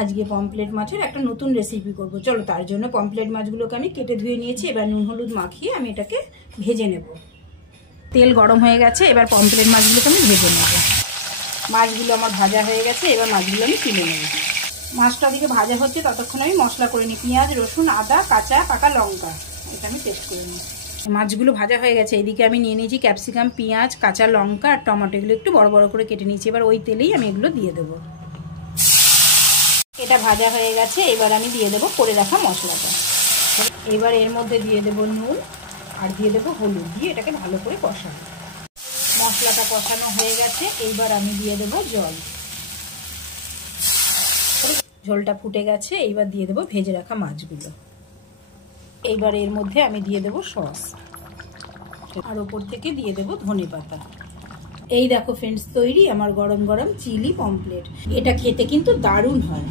আজকে পমফ্রেট মাছের একটা নতুন রেসিপি করব। চলো, তার জন্য পমফ্রেট মাছগুলোকে আমি কেটে ধুয়ে নিয়েছি। এবার নুন হলুদ মাখিয়ে আমি এটাকে ভেজে নেব। তেল গরম হয়ে গেছে, এবার পমফ্রেট মাছগুলোকে আমি ভেজে নেব। মাছগুলো আমার ভাজা হয়ে গেছে, এবার মাছগুলো আমি তুলে নেব। মাছটা দিকে ভাজা হচ্ছে, ততক্ষণ আমি মশলা করে নিই। পেঁয়াজ, রসুন, আদা, কাঁচা পাকা লঙ্কা, এটা আমি পেস্ট করে নিই। মাছগুলো ভাজা হয়ে গেছে, এদিকে আমি নিয়ে নিয়েছি ক্যাপসিকাম, পেঁয়াজ, কাঁচা লঙ্কা আর টমেটো, এগুলো একটু বড় বড় করে কেটে নিয়েছি। এবার ওই তেলেই আমি এগুলো দিয়ে দেবো। এটা ভাজা হয়ে গেছে, এবার আমি দিয়ে দেবো করে রাখা মশলাটা। এবার এর মধ্যে দিয়ে দেবো নুন আর দিয়ে দেবো হলুদ, দিয়ে এটাকে ভালো করে কষাবো। মশলাটা কষানো হয়ে গেছে, এইবার আমি দিয়ে দেবো জল। ঝোলটা ফুটে গেছে, এইবার দিয়ে দেবো ভেজে রাখা মাছগুলো। এইবার এর মধ্যে আমি দিয়ে দেবো সস আর ওপর থেকে দিয়ে দেবো ধনেপাতা। এই দেখো ফ্রেন্ডস, তৈরি আমার গরম গরম চিলি পমফ্রেট। এটা খেতে কিন্তু দারুণ হয়।